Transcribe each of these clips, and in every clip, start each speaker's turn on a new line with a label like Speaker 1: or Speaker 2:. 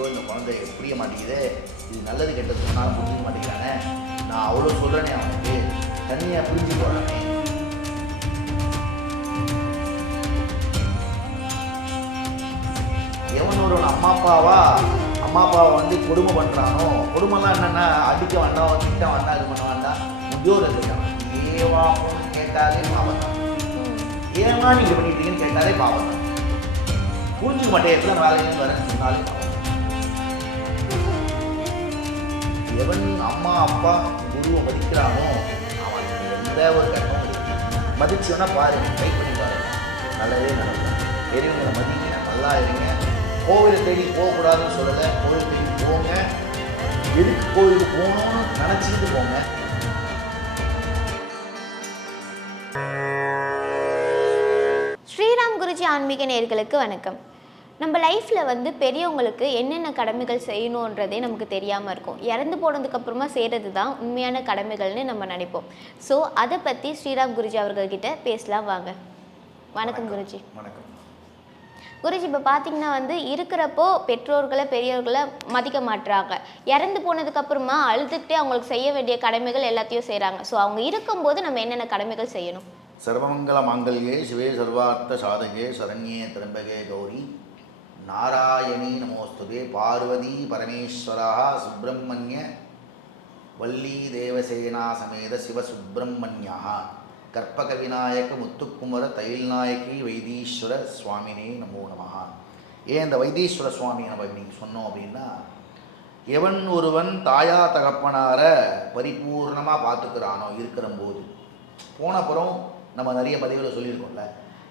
Speaker 1: ஐயோ இந்த குழந்தை புரிய மாட்டேங்குது? இது நல்லது கெட்டது சொன்னாலும் புரிஞ்சுக்க மாட்டேங்கிறானே. நான் அவ்வளோ சொல்கிறேனே அவனுக்கு. தனியாக புரிஞ்சு போகிறானே எவன் ஒரு அம்மா அப்பாவா? அம்மா அப்பாவை வந்து கொடுமை பண்ணுறானோ கொடுமைலாம் என்னென்னா அடிக்க வேண்டாம் திட்ட வேண்டாம் இது பண்ண வேண்டாம். உத்தியோகம் இருக்கான் ஏவா கேட்டாலே பாவம் தான் நீங்கள் பண்ணிட்டீங்கன்னு கேட்டாலே பாவம் தான் புரிஞ்சுக்க மாட்டேன் எத்தனை வேலைன்னு வரேன் சொன்னாலே எவன் அம்மா அப்பா குருவை மதிக்கிறானோ அவன் எந்த ஒரு கஷ்டமும் மதிச்சோன்னா பாருங்க ட்ரை பண்ணி பாருங்க நல்லதே நடக்கும். பெரியவங்களை மதிங்க நல்லா இருங்க. கோவிலை தேடி போகக்கூடாதுன்னு சொல்லலை கோவில் தேடி போங்க. எதுக்கு கோவிலுக்கு போகணும்னு நினச்சிக்கிட்டு போங்க.
Speaker 2: ஸ்ரீராம் குருஜி ஆன்மீக நேயர்களுக்கு வணக்கம். நம்ம லைஃப்பில் வந்து பெரியவங்களுக்கு என்னென்ன கடமைகள் செய்யணுன்றதே நமக்கு தெரியாமல் இருக்கும். இறந்து போனதுக்கப்புறமா செய்கிறது தான் உண்மையான கடமைகள்னு நம்ம நினைப்போம். ஸோ அதை பற்றி ஸ்ரீராம் குருஜி அவர்கள்கிட்ட பேசலாம் வாங்க. வணக்கம் குருஜி.
Speaker 1: வணக்கம்.
Speaker 2: குருஜி இப்போ பார்த்தீங்கன்னா வந்து இருக்கிறப்போ பெற்றோர்களை பெரியவர்களை மதிக்க மாட்டுறாங்க இறந்து போனதுக்கப்புறமா அழுதுகிட்டே அவங்களுக்கு செய்ய வேண்டிய கடமைகள் எல்லாத்தையும் செய்கிறாங்க ஸோ அவங்க இருக்கும்போது நம்ம என்னென்ன கடமைகள் செய்யணும்?
Speaker 1: சர்வமங்கல மாங்கல்யே சிவே சர்வார்த்த சாதகே சரண்யே திரம்பகே கௌரி. நாராயணி நமோஸ்துதே பார்வதி பரமேஸ்வரா சுப்பிரமணிய வள்ளி தேவசேனா சமேத சிவசுப்பிரமணியா கற்பக விநாயக முத்துக்குமர தைல்நாயகி வைத்தீஸ்வர சுவாமினே நமோ நமஹா. ஏன் இந்த வைத்தீஸ்வர சுவாமி நம்ம நீங்கள் சொன்னோம் அப்படின்னா எவன் ஒருவன் தாயா தகப்பனார பரிபூர்ணமாக பார்த்துக்கிறானோ இருக்கிற போது போனப்புறம் நம்ம நிறைய பதிவில் சொல்லியிருக்கோம்ல.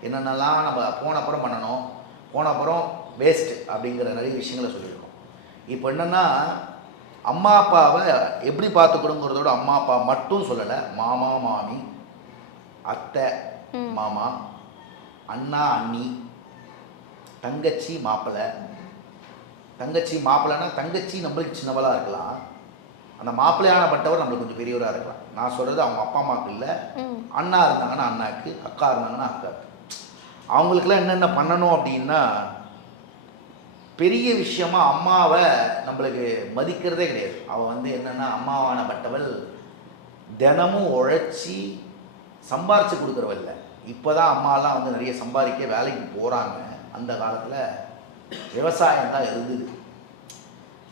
Speaker 1: என்னென்னலாம் நம்ம போனப்புறம் பண்ணணும் போனப்புறம் வேஸ்ட் அப்படிங்கிற நிறைய விஷயங்களை சொல்லியிருக்கோம். இப்போ என்னென்னா அம்மா அப்பாவை எப்படி பார்த்துக்கணுங்கிறதோட அம்மா அப்பா மட்டும் சொல்லலை மாமா மாமி அத்தை. மாமா அண்ணா அண்ணி தங்கச்சி மாப்பிள்ளை தங்கச்சி மாப்பிள்ளைன்னா தங்கச்சி நம்மளுக்கு சின்னவளாக இருக்கலாம். அந்த மாப்பிள்ளையானப்பட்டவர் நம்மளுக்கு கொஞ்சம் பெரியவராக இருக்கலாம். நான் சொல்கிறது அவங்க அப்பா அம்மாவுக்கு இல்லை. அண்ணா இருந்தாங்கன்னா அண்ணாக்கு அக்கா இருந்தாங்கன்னா அக்காவுக்கு அவங்களுக்கெல்லாம் என்னென்ன பண்ணணும் அப்படின்னா பெரிய விஷயமா அம்மாவை நம்மளுக்கு மதிக்கிறதே கிடையாது. அவள் வந்து என்னென்னா அம்மாவானப்பட்டவள் தினமும் உழைச்சி சம்பாரித்து கொடுக்குறவள் இல்லை. இப்போ தான் அம்மாலாம் வந்து நிறைய சம்பாதிக்க வேலைக்கு போகிறாங்க அந்த காலத்தில் விவசாயம் தான் இருந்தது.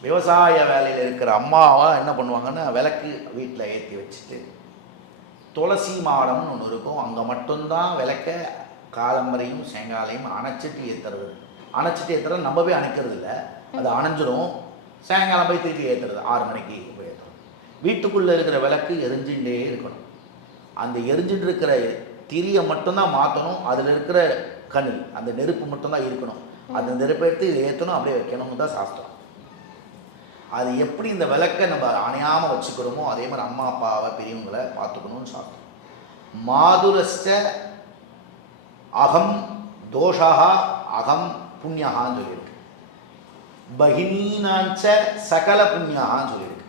Speaker 1: விவசாய வேலையில் இருக்கிற அம்மாவை என்ன பண்ணுவாங்கன்னா விளக்கு வீட்டில் ஏற்றி வச்சுட்டு துளசி மாடம்னு ஒன்று இருக்கும். அங்கே மட்டும்தான் விளக்க காலம்பரையும் சேங்காலையும் அணைச்சிட்டு ஏற்றுறது அணைச்சிட்டு ஏற்றுறது நம்ம போய் அணைக்கிறது இல்லை அது அணைஞ்சிரும். சாயங்காலம் போய் திருப்பி ஏற்றுறது ஆறு மணிக்கு போய் ஏற்றுறது வீட்டுக்குள்ளே இருக்கிற விளக்கு எரிஞ்சுட்டே இருக்கணும். அந்த எரிஞ்சுட்டு இருக்கிற திரியை மட்டும்தான் மாற்றணும் அதில் இருக்கிற கனி அந்த நெருப்பு மட்டும்தான் இருக்கணும். அந்த நெருப்பை எடுத்து ஏற்றணும் அப்படியே வைக்கணும்னு தான் சாஸ்திரம். அது எப்படி இந்த விளக்கை நம்ம அணையாமல் வச்சுக்கிறோமோ அதே மாதிரி அம்மா அப்பாவை பெரியவங்களை பார்த்துக்கணும்னு சாப்பிட்டோம் மாதுரஸ்ட அகம் தோஷா அகம் புண்ணியகான்னு சொல்லியிருக்கு. பகினீனாஞ்ச சகல புண்ணியகான்னு சொல்லியிருக்கு.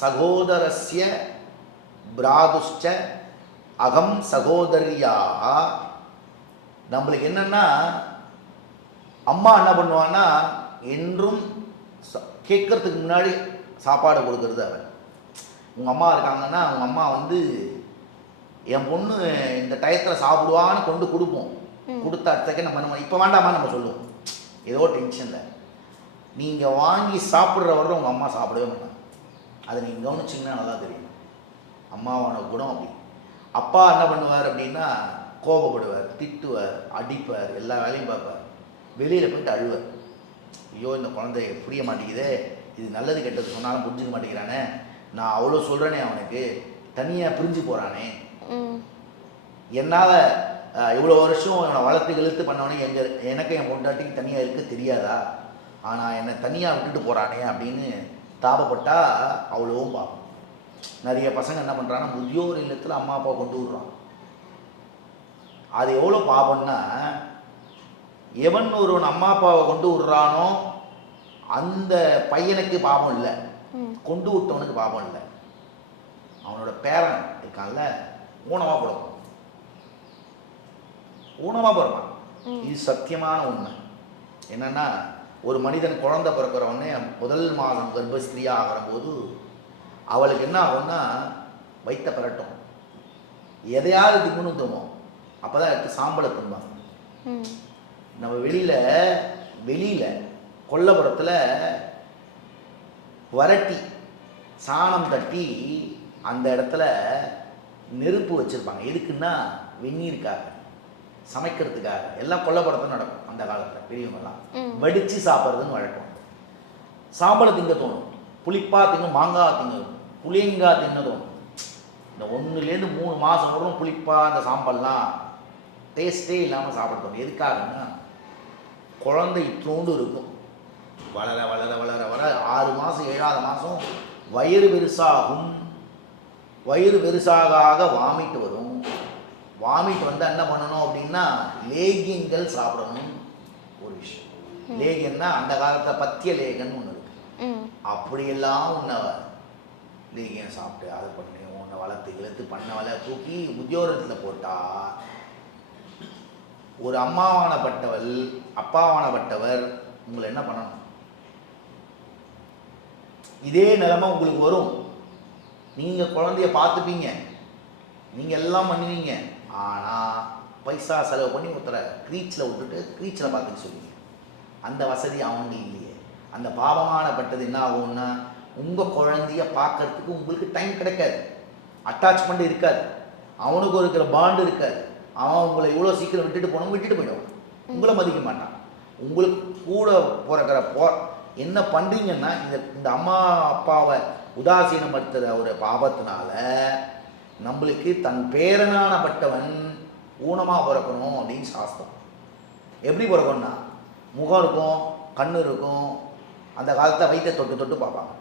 Speaker 1: சகோதரஸ்ய பிராதுஷ்ட அகம் சகோதரியா நம்மளுக்கு என்னன்னா அம்மா என்ன பண்ணுவான்னா என்றும் கேட்கறதுக்கு முன்னாடி சாப்பாடு கொடுக்கறது அவன். உங்கள் அம்மா இருக்காங்கன்னா உங்கள் அம்மா வந்து என் பொண்ணு இந்த டயத்தில் சாப்பிடுவான்னு கொண்டு கொடுப்போம். கொடுத்த அடுத்தக்க நம்ம நம்ம இப்போ வேண்டாமா நம்ம சொல்லுவோம். ஏதோ டென்ஷனில் நீங்கள் வாங்கி சாப்பிட்ற வரை உங்கள் அம்மா சாப்பிடவே மாட்டாங்க. அதை நீங்கள் கவனிச்சிங்கன்னா நல்லா தெரியும். அம்மாவான குணம் அப்படி. அப்பா என்ன பண்ணுவார் அப்படின்னா கோபப்படுவார் திட்டுவார் அடிப்பார் எல்லா வேலையும் பார்ப்பார். வெளியில் போயிட்டு அழுவார். ஐயோ இந்த குழந்தை புரிய மாட்டேங்குதே. இது நல்லது கெட்டது சொன்னாலும் புரிஞ்சுக்க மாட்டேங்கிறானே. நான் அவ்வளோ சொல்கிறேனே அவனுக்கு. தனியாக பிரிஞ்சு போகிறானே என்னால் இவ்வளோ வருஷம் இவனை வளர்த்து இழுத்து பண்ணவனே எங்கள் எனக்கு என் பொண்டாட்டிக்கு தனியாக இருக்க தெரியாதா? ஆனால் என்னை தனியாக விட்டுட்டு போகிறானே அப்படின்னு தாபப்பட்டா அவ்வளோவும் பார்ப்போம் நிறைய பசங்க என்ன பண்ணுறாங்கன்னா முதியோர் இல்லத்தில் அம்மா அப்பா கொண்டு விடுறான். அது எவ்வளோ பாவம்னா எவன் ஒருவன் அம்மா அப்பாவை கொண்டு விடுறானோ அந்த பையனுக்கு பாவம் இல்லை. கொண்டு விட்டவனுக்கு பாவம் இல்லை. அவனோட பேரன் இருக்கான்ல ஊனமாக பிறப்பான் ஊனமாக பிறப்பான். இது சத்தியமான உண்மை. என்னன்னா ஒரு மனிதன் குழந்தை பிறக்கிறவொடனே முதல் மாதம் கர்ப்பஸ்திரியாக ஆகிறபோது அவளுக்கு என்ன ஆகும்னா வைத்த பரட்டும். எதையாவது திங்குன்னு தூங்கும் அப்போ தான் எடுத்து சாம்பலை திம்பாங்க நம்ம வெளியில் வெளியில் கொல்லப்புறத்தில் வரட்டி சாணம் தட்டி அந்த இடத்துல நெருப்பு வச்சுருப்பாங்க. எதுக்குன்னா வெந்நீருக்காக. சமைக்கிறதுக்காக. எல்லாம் கொல்லப்புறத்தில் நடக்கும் அந்த காலத்தில் பெரியவங்கெல்லாம். வடித்து சாப்பிட்றதுன்னு வழக்கம். சாம்பலை திங்க தோணும். புளிப்பா திங்க மாங்காய் திங்க புளியங்காய் தின்ன தோணும். இந்த ஒன்றுலேருந்து மூணு மாதம் வரும் புளிப்பா அந்த சாம்பல்லாம் டேஸ்ட்டே இல்லாமல் சாப்பிட தோணும். எதுக்காகன்னா குழந்தை இத்தோண்டு இருக்கும். வளர வளர வளர வளர ஆறு மாதம் ஏழாவது மாதம் வயிறு பெருசாகும். வயிறு பெருசாக ஆக வாமிட் வரும். வாமிட் வந்து என்ன பண்ணணும் அப்படின்னா லேகியங்கள் சாப்பிடணும். ஒரு விஷயம். லேகியம்னா அந்த காலத்தில் பத்திய லேகன்னு ஒன்று இருக்கு. அப்படியெல்லாம் உன்னை லேகியம் சாப்பிட்டு அது பண்ணி உன்னை வளர்த்து இழுத்து பண்ண வள தூக்கி உத்தியோகத்தில் போட்டா ஒரு அம்மாவானப்பட்டவள் அப்பாவானப்பட்டவர் உங்களை என்ன பண்ணணும்? இதே நிலைமை உங்களுக்கு வரும். நீங்கள் குழந்தைய பார்த்துப்பீங்க. நீங்கள் எல்லாம் பண்ணுவீங்க. ஆனால் பைசா செலவு பண்ணி ஒருத்தரை க்ரீச்சில் விட்டுட்டு க்ரீச்சில் பார்த்துக்க சொல்லுவீங்க அந்த வசதி அவனுக்கு இல்லையே. அந்த பாவமானப்பட்டது என்ன ஆகும்னா உங்கள் குழந்தைய பார்க்கறதுக்கு உங்களுக்கு டைம் கிடைக்காது. அட்டாச்மெண்ட் இருக்காது. அவனுக்கு இருக்கிற பாண்டு இருக்காது. அவன் உங்களை இவ்வளோ சீக்கிரம் விட்டுட்டு போனோம் விட்டுட்டு போயிடுவான். உங்களை மதிக்க மாட்டான். உங்களுக்கு கூட பிறக்கிற போ என்ன பண்ணுறீங்கன்னா இந்த இந்த அம்மா அப்பாவை உதாசீனப்படுத்துகிற ஒரு பாவத்தினால நம்மளுக்கு தன் பேரனானப்பட்டவன் ஊனமாக பிறக்கணும் அப்படின்னு சாஸ்திரம். எப்படி பிறக்கணும்னா முகம் இருக்கும் கண்ணு இருக்கும் அந்த காலத்தில் வயிற்றை தொட்டு தொட்டு பார்ப்பாங்க.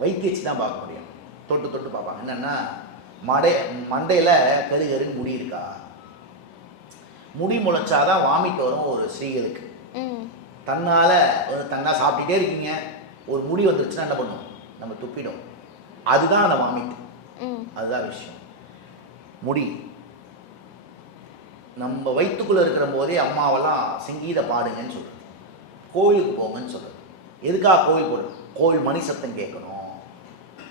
Speaker 1: வயிற்று வச்சு தான் பார்க்க முடியும். தொட்டு தொட்டு பார்ப்பாங்க. என்னென்னா மடை மண்டையில் கரு கருன்னு முடி இருக்கா? முடி முளைச்சாதான் வாமிட் வரும் ஒரு ஸ்ரீகளுக்கு. தன்னால் ஒரு தன்னா சாப்பிட்டுட்டே இருக்கீங்க. ஒரு முடி வந்துருச்சுன்னா என்ன பண்ணும்? நம்ம துப்பிடும். அதுதான் அந்த வாமிட் அதுதான் விஷயம். முடி. நம்ம வயிற்றுக்குள்ளே இருக்கிற போதே அம்மாவெல்லாம் சங்கீத பாடுங்கன்னு சொல்கிறது கோயிலுக்கு போங்கன்னு சொல்கிறது எதுக்காக கோயில் போகிறது கோவில் மணி சத்தம் கேட்கணும்.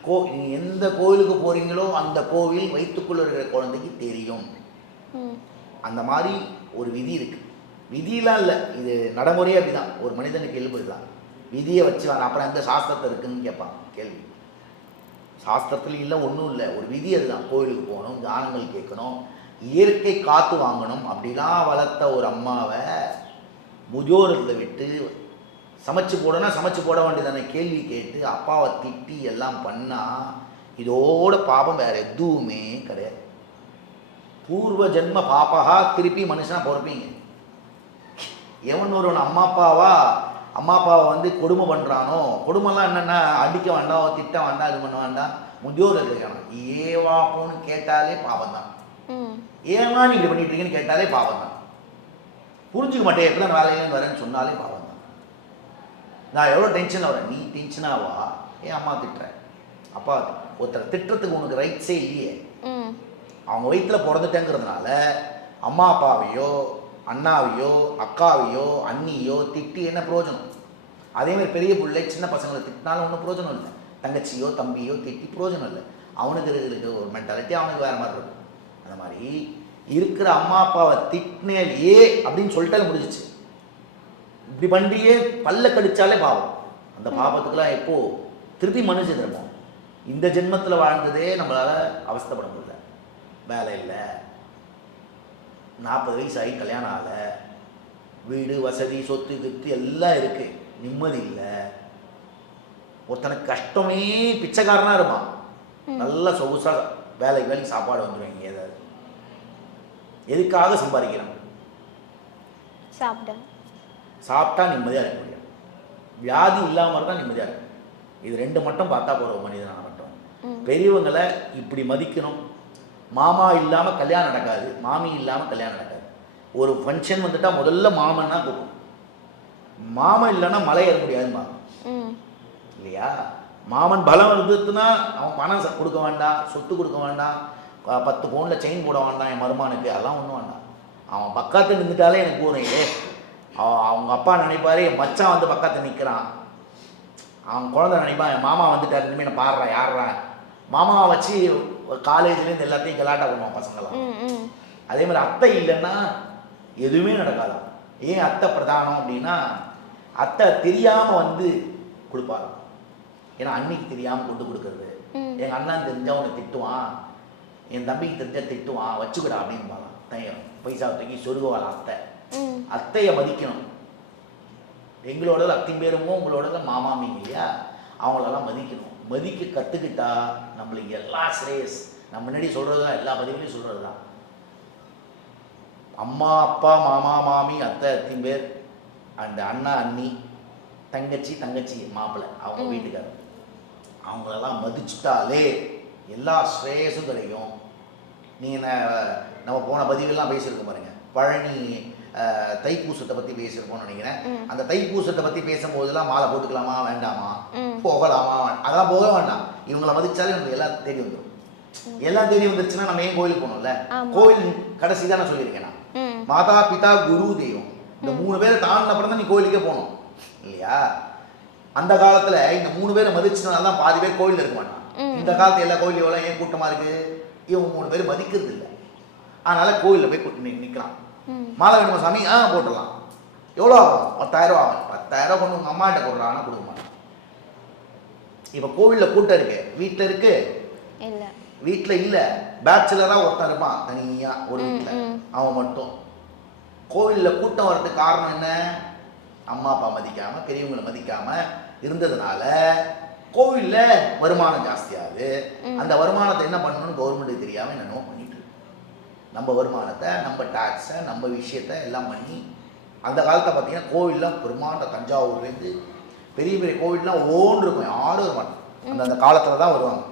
Speaker 1: கோ நீங்கள் எந்த கோயிலுக்கு போகிறீங்களோ அந்த கோவில் வயிற்றுக்குள்ளே இருக்கிற குழந்தைக்கு தெரியும். அந்த மாதிரி ஒரு விதி இருக்குது விதியெலாம் இல்லை. இது நடைமுறையே அப்படிதான். ஒரு மனிதனுக்கு எழுப்புதான் விதியை வச்சு அப்புறம் எந்த சாஸ்திரத்தை இருக்குன்னு கேட்பான். கேள்வி. சாஸ்திரத்துல இல்லை ஒன்றும் இல்லை. ஒரு விதி அதுதான். கோயிலுக்கு போகணும் தானங்கள் கேட்கணும் இயற்கை காத்து வாங்கணும் அப்படிலாம் வளர்த்த ஒரு அம்மாவை முஜோரத்தில் விட்டு சமைச்சு போடனா சமைச்சு போட வேண்டியதான? கேள்வி கேட்டு அப்பாவை திட்டி எல்லாம் பண்ணால் இதோட பாபம் வேறு எதுவுமே கிடையாது. பூர்வ ஜென்ம பாப்பகா திருப்பி மனுஷனாக பொறுப்பீங்க. எவன் ஒருவன் அம்மா அப்பாவா அம்மா அப்பாவை வந்து கொடுமை பண்ணுறானோ கொடுமைலாம் என்னென்னா அடிக்க வேண்டாம் திட்ட வேண்டாம் இது பண்ண வேண்டாம். முதியோர் இருக்கணும் ஏவா போன்னு கேட்டாலே பாவம் தான் ஏமா நீ இப்படி பண்ணிட்டு இருக்கீங்கன்னு கேட்டாலே பாவம் தான் புரிஞ்சுக்க மாட்டேன் எப்படி வேலையிலேருந்து வரேன்னு சொன்னாலே பாவம் தான் நான் எவ்வளோ டென்ஷனில் வரேன்? நீ டென்ஷனாவா ஏன் அம்மா திட்டுறேன் அப்பா ஒருத்தரை திட்டுறதுக்கு உனக்கு ரைட்ஸே இல்லையே. அவங்க வயிற்றில் பிறந்துட்டேங்கிறதுனால அம்மா அப்பாவையோ அண்ணாவையோ அக்காவையோ அண்ணியோ திட்டி என்ன பிரயோஜனம்? அதே மாதிரி பெரிய பிள்ளை சின்ன பசங்களை திட்டினாலும் ஒன்றும் பிரயோஜனம் இல்லை. தங்கச்சியோ தம்பியோ திட்டி பிரயோஜனம் இல்லை. அவனுக்கு இருக்கிற ஒரு மென்டாலிட்டி அவனுக்கு வேறு மாதிரி இருக்கும். அந்த மாதிரி இருக்கிற அம்மா அப்பாவை திட்டினேல் ஏ அப்படின்னு சொல்லிட்டாலே முடிஞ்சிச்சு. இப்படி பண்றியே பல்ல கடிச்சாலே பாவம். அந்த பாவத்துக்கெல்லாம் எப்போ திருப்பி மனுஷ திரும்பும் இந்த ஜென்மத்தில் வாழ்ந்ததே நம்மளால அவஸ்தைப்பட முடியல. வேலை இல்லை. நாற்பது வயசு ஆகி கல்யாணம் ஆகலை. வீடு வசதி சொத்து கித்து எல்லாம் இருக்கு. நிம்மதி இல்லை. ஒருத்தனுக்கு கஷ்டமே பிச்சைக்காரனாக இருப்பான். நல்ல சொகுசாக வேலைக்கு வேலைக்கு சாப்பாடு வந்துடும் இங்கே ஏதாவது. எதுக்காக சம்பாதிக்கிறான்?
Speaker 2: சாப்பிட
Speaker 1: சாப்பிட்டா நிம்மதியாக இருக்க முடியும். வியாதி இல்லாமல் இருந்தால் நிம்மதியாக இருக்கும். இது ரெண்டு மட்டும் பார்த்தா போகிற மனிதனான மட்டும். பெரியவங்களை இப்படி மதிக்கணும். மாமா இல்லாமல் கல்யாணம் நடக்காது மாமி இல்லாமல் கல்யாணம் நடக்காது. ஒரு ஃபங்க்ஷன் வந்துட்டா முதல்ல மாமன்னா கூப்பிடும். மாமன் இல்லைன்னா மலை ஏற முடியாதுமா இல்லையா? மாமன் பலம் இருந்துச்சுன்னா அவன் பணம் கொடுக்க வேண்டாம் சொத்து கொடுக்க வேண்டாம் பத்து பவுனில் செயின் போட வேண்டாம் என் மருமானுக்கு அதெல்லாம் ஒன்றும் வேண்டாம். அவன் பக்கத்தில் நின்றுட்டாலே எனக்கு போகிறேன் ஏ அவ- அவங்க அப்பா நினைப்பாரு என் மச்சான் வந்து பக்கத்தில் நிற்கிறான் அவன் குழந்தை நினைப்பான் என் மாமா வந்துட்டாரு இனிமேல் நான் பாடுறா யாடுறா மாமாவை வச்சு காலேஜ்லேருந்து எல்லாத்தையும் கலாட்டா பண்ணுவான் பசங்களாம். அதே மாதிரி அத்தை இல்லைன்னா எதுவுமே நடக்காதாம். ஏன் அத்தை பிரதானம் அப்படின்னா அத்தை தெரியாமல் வந்து கொடுப்பாரு ஏன்னா அன்னைக்கு தெரியாமல் கொண்டு கொடுக்கறது. எங்கள் அண்ணன் தெரிஞ்சா உன்னை திட்டுவான். என் தம்பிக்கு தெரிஞ்சா திட்டுவான். வச்சுக்கூடா அப்படின்பாலாம் தையம் பைசா தூக்கி சொருகுவாள் அத்தை. அத்தையை மதிக்கணும். எங்களோட அத்தையும் பேருமோ உங்களோட மாமாமிங்க இல்லையா? அவங்களெல்லாம் மதிக்கணும். மதிக்க கற்றுக்கிட்டா நம்மளுக்கு எல்லா ஸ்ரேயஸ் நம்ம முன்னாடி சொல்கிறது தான் எல்லா பதிவுலையும் சொல்கிறது தான் அம்மா அப்பா மாமா மாமி அத்தை அத்தையும் பேர் அந்த அண்ணா அண்ணி தங்கச்சி தங்கச்சி மாப்பிள்ளை அவங்க. வீட்டுக்காரர். அவங்களெல்லாம் மதிச்சுட்டாலே எல்லா ஸ்ரேயஸும் கிடைக்கும். நீங்கள் நம்ம போன பதிவெல்லாம் பேசியிருக்கோம் பாருங்க. பழனி தைப்பூசத்தை பற்றி பேசியிருக்கோம்னு நினைக்கிறேன். அந்த தைப்பூசத்தை பற்றி பேசும்போதெல்லாம் மாலை போட்டுக்கலாமா வேண்டாமா. போகலாமா அதெல்லாம் போக வேண்டாம். இவங்கள மதிச்சாலே நமக்கு எல்லாம் தேடி வந்துடும் எல்லாம் தேடி வந்துருச்சுன்னா நம்ம ஏன் கோயிலுக்கு போகணும்ல. கோயில் கடைசி தான் நான் சொல்லியிருக்கேன் நான். மாதா பிதா குரு தெய்வம். இந்த மூணு பேரை தாண்டின அப்புறம் தான் நீ கோயிலுக்கே போகணும். இல்லையா? அந்த காலத்துல இந்த மூணு பேரை மதிச்சதுனால தான் பாதி பேர் கோயில்ல இருக்க மாட்டான். இந்த காலத்து எல்லா கோயிலும் எவ்வளோ ஏன் கூட்டமா இருக்கு? இவங்க மூணு பேர் மதிக்கிறது இல்லை அதனால கோயில்ல போய் கூட்டி நி- நிக்கலாம்.
Speaker 2: ம்
Speaker 1: மாலை வேணுமா சாமி? ஆ போட்டுடலாம். எவ்வளோ ஆகும்? பத்தாயிரம் ஆகும். பத்தாயிரம் கொண்டு உங்க அம்மாட்ட கொடுறான்னா கொடுக்க மாட்டான். இப்போ கோவில்ல கூட்டம் இருக்கு. வீட்டில் இருக்கு? வீட்டில் இல்லை. பேச்சுலராக ஒருத்தன் இருப்பான் தனியாக ஒரு வீட்டில். அவன் மட்டும். கோவிலில் கூட்டம் வர்றதுக்கு காரணம் என்ன? அம்மா அப்பா மதிக்காம பெரியவங்களை மதிக்காம இருந்ததுனால கோவிலில் வருமானம் ஜாஸ்தியாகுது. அந்த வருமானத்தை என்ன பண்ணணும்னு கவர்மெண்ட்டுக்கு தெரியாமல் இருக்கு. நம்ம வருமானத்தை நம்ம டேக்ஸை நம்ம விஷயத்தை எல்லாம் பண்ணி அந்த காலத்தை பார்த்தீங்கன்னா கோவில்லாம் பெருமாண்ட தஞ்சாவூர்லேருந்து பெரிய பெரிய கோவில்லாம் ஓன் இருக்கும் யாரும் வர மாட்டாங்க அந்த அந்த காலத்தில் தான் வருவாங்க.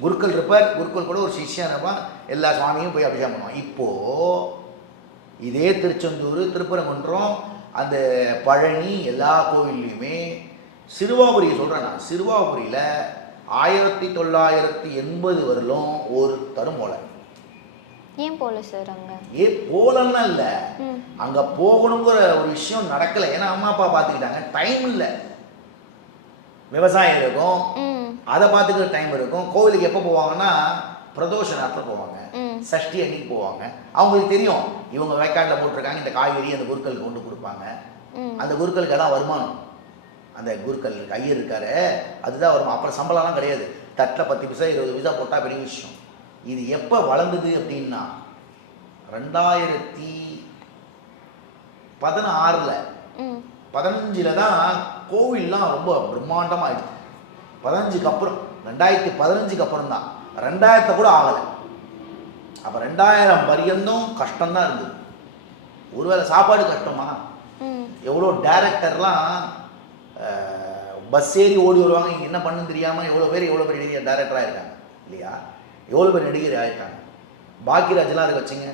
Speaker 1: குருக்கள் இருப்பார் குருக்கள் கூட ஒரு சிஷ்யன் இருப்பான் எல்லா சுவாமியும் போய் அபிஷேகம் பண்ணுவான். இப்போது இதே திருச்செந்தூர் திருப்பரங்குன்றம் அந்த பழனி எல்லா கோவில்லையுமே சிறுவாபுரியை சொல்கிறேன் நான். சிறுவாபுரியில் ஆயிரத்தி தொள்ளாயிரத்தி எண்பது வரலும் ஒரு தருமோலை
Speaker 2: ஏன் போல சார் அங்கே?
Speaker 1: ஏ போலன்னா இல்லை. அங்கே போகணுங்கிற ஒரு விஷயம் நடக்கலை. ஏன்னா அம்மா அப்பா பார்த்துக்கிட்டாங்க டைம் இல்லை. விவசாயம் இருக்கும். அதை பார்த்துக்கிற டைம் இருக்கும். கோவிலுக்கு எப்போ போவாங்கன்னா பிரதோஷ நேரத்தில் போவாங்க. சஷ்டி அன்னைக்கு போவாங்க. அவங்களுக்கு தெரியும். இவங்க வயக்காட்டில் போட்டிருக்காங்க. இந்த காய்கறி அந்த குருக்களுக்கு கொண்டு கொடுப்பாங்க. அந்த குருக்களுக்கு எல்லாம் வருமானம். அந்த குருக்கள் ஐயர் இருக்காரு. அதுதான் வருமானம். அப்புறம் சம்பளம்லாம் கிடையாது. தட்டில் பத்து பைசா இருபது பைசா போட்டால் பெரிய விஷயம். இது எப்போ வளர்ந்தது அப்படின்னா ரெண்டாயிரத்தி பதினாறில். பதினஞ்சில் தான் கோவில்லாம் ரொம்ப பிரம்மாண்டமாகிடுது பதினஞ்சுக்கு அப்புறம் ரெண்டாயிரத்தி பதினஞ்சுக்கு அப்புறம் தான். ரெண்டாயிரத்தை கூட ஆகலை. அப்போ ரெண்டாயிரம் பரியந்தம் கஷ்டம்தான் இருந்தது. ஒருவேளை சாப்பாடு கஷ்டமா? எவ்வளோ டேரக்டர்லாம் பஸ் ஏறி ஓடி வருவாங்க என்ன பண்ணுன்னு தெரியாமல் எவ்வளோ பேர் எவ்வளோ பேர் நடிகர் டேரக்டராக இருக்காங்க. இல்லையா? எவ்வளோ பேர் நடிகர் ஆயிருக்காங்க பாக்கியராஜ்லாம் இருக்க வச்சுங்க.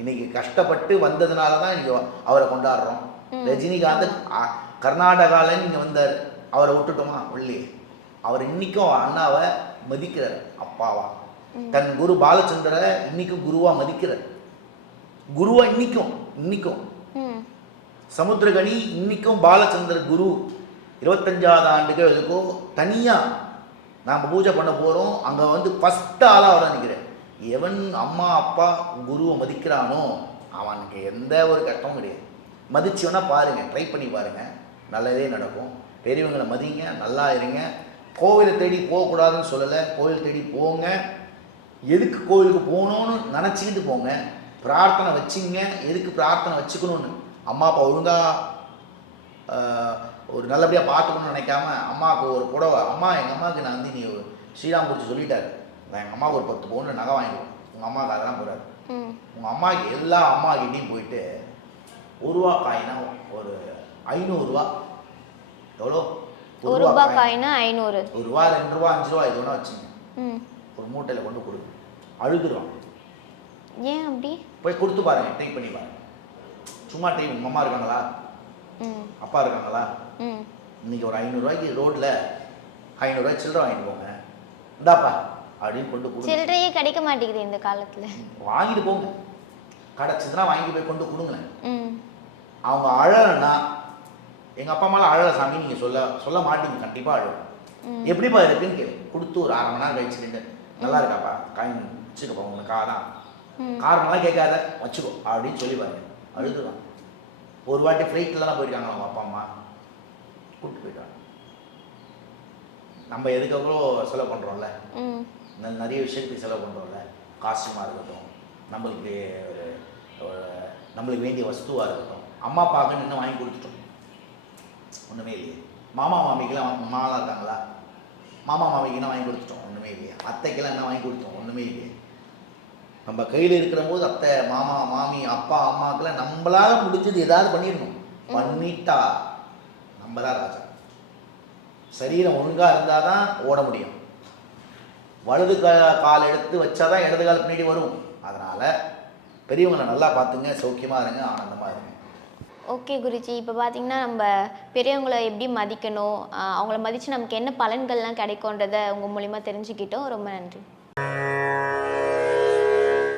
Speaker 1: இன்னைக்கு கஷ்டப்பட்டு வந்ததுனால தான் இன்னைக்கு அவரை கொண்டாடுறோம். ரஜினிகாந்த் கர்நாடகாவில் இங்கே வந்தார். அவரை விட்டுட்டோமா? உள்ளே அவர் இன்னைக்கும் அண்ணாவை மதிக்கிறார். அப்பாவா. தன் குரு பாலச்சந்திரரை இன்னைக்கும் குருவா மதிக்கிறார். குருவா இன்னைக்கும் இன்னைக்கும். சமுத்திரகனி இன்னைக்கும் பாலச்சந்திர குரு. இருபத்தஞ்சாவது ஆண்டுகள் எதுக்கோ தனியாக நாம் பூஜை பண்ண போகிறோம் அங்கே வந்து ஃபஸ்ட்டு ஆளாக வர நிற்கிறேன் எவன் அம்மா அப்பா குருவை மதிக்கிறானோ அவனுக்கு எந்த ஒரு கஷ்டமும் கிடையாது. மதிச்சோன்னா பாருங்கள் ட்ரை பண்ணி பாருங்கள் நல்லதே நடக்கும். பெரியவங்களை மதிங்க நல்லா இருங்க. கோவிலை தேடி போகக்கூடாதுன்னு சொல்லலை. கோவில் தேடி போங்க. எதுக்கு கோவிலுக்கு போகணும்னு நினச்சிக்கிட்டு போங்க. பிரார்த்தனை வச்சுங்க. எதுக்கு பிரார்த்தனை வச்சுக்கணும்னு? அம்மா அப்பா ஒழுங்காக ஒரு நல்லபடியாக பார்த்துக்கணும்னு நினைக்காம அம்மாவுக்கு ஒரு புடவை அம்மா எங்கள் அம்மாவுக்கு நான் வந்து நீ ஸ்ரீராம் குறிச்சி சொல்லிட்டாரு. நான் எங்கள் அம்மாவுக்கு ஒரு பத்து பவுன் நகை வாங்கிடுவேன். உங்கள் அம்மாவுக்கு அதெல்லாம் போகிறாரு உங்கள் அம்மாவுக்கு எல்லா அம்மா கிட்டேயும் போயிட்டு ஒரு ரூபா காயினா ஒரு ஐநூறுரூவா எவ்வளோ?
Speaker 2: ஒரு ரூபாய் காயினா ஐநூறு.
Speaker 1: ஒரு ரூபா ரெண்டு ரூபா அஞ்சு ரூபா இது ஒன்றா வச்சுங்க. ஒரு மூட்டையில் கொண்டு கொடுக்கு அழுதுருவான்.
Speaker 2: ஏன் அப்படி?
Speaker 1: போய் கொடுத்து பாருங்க ட்ரை பண்ணி பாருங்க. சும்மா ட்ரை உங்கள் அம்மா இருக்காங்களா? அப்பா இருக்காங்களா?
Speaker 2: ம்.
Speaker 1: இன்னைக்கு ஒரு ஐநூறுரூவாய்க்கு ரோட்டில் ஐநூறுரூவாய்க்கு சில்லறை வாங்கிட்டு போங்க. இந்தாப்பா அப்படின்னு கொண்டு கொடுங்க.
Speaker 2: சில்லறையே கிடைக்க மாட்டேங்குது இந்த காலத்தில்.
Speaker 1: வாங்கிட்டு போங்க. கிடச்சதுன்னா வாங்கி போய் கொண்டு கொடுங்களேன்.
Speaker 2: ம்.
Speaker 1: அவங்க அழலைன்னா எங்கள் அப்பா அம்மாலாம் அழலை சாமி நீங்கள் சொல்ல சொல்ல மாட்டீங்க. கண்டிப்பாக அழுவும். எப்படிப்பா இருக்குன்னு கேளு. கொடுத்து ஒரு அரை மணி நேரம் கழிச்சு நல்லா. இருக்காப்பா? காயின் வச்சுக்கப்பா உங்களுக்கு காதான்
Speaker 2: ம்.
Speaker 1: காரணம்லாம் கேட்காத. வச்சுக்கோ அப்படின்னு சொல்லி பாருங்க அழுதுவான் ஒரு வாட்டி ஃப்ளைட்லலாம் போயிருக்காங்க அவங்க அப்பா அம்மா? கூப்பிட்டு போயிட்டாங்க நம்ம எதுக்கு எவ்வளோ செலவு பண்ணுறோம்ல நிறைய விஷயத்துக்கு செலவு பண்ணுறோம்ல காஸ்டியூமாக இருக்கட்டும் நம்மளுக்கு ஒரு நம்மளுக்கு வேண்டிய வஸ்துவாக இருக்கட்டும். அம்மா அப்பாவுக்கு இன்னும் வாங்கி கொடுத்துட்டோம். ஒன்றுமே இல்லையே. மாமா மாமிக்கெல்லாம் மாமாலாம் இருக்காங்களா? மாமா மாமிக்கு என்ன வாங்கி கொடுத்துட்டோம். ஒன்றுமே இல்லையா. அத்தைக்கெல்லாம் என்ன வாங்கி கொடுத்தோம்? ஒன்றுமே இல்லையே. நம்ம கையில் இருக்கிற போது அத்தை மாமா மாமி அப்பா அம்மாக்கெல்லாம் நம்மளால முடிஞ்சது ஏதாவது பண்ணிடணும். பண்ணிட்டா நம்ம தான் ராஜா. சரீரம் ஒழுங்காக இருந்தால் தான் ஓட முடியும். வலது கா கால் எடுத்து வச்சாதான் இடது கால் பின்னாடி வரும். அதனால் பெரியவங்களை நல்லா பார்த்துங்க சௌக்கியமாக இருங்க ஆனந்தமாக இருங்க.
Speaker 2: ஓகே குருஜி இப்போ பார்த்தீங்கன்னா நம்ம பெரியவங்களை எப்படி மதிக்கணும்? அவங்கள மதித்து நமக்கு என்ன பலன்கள்லாம் கிடைக்கும்ன்றத உங்கள் மூலிமா தெரிஞ்சுக்கிட்டோம். ரொம்ப நன்றி.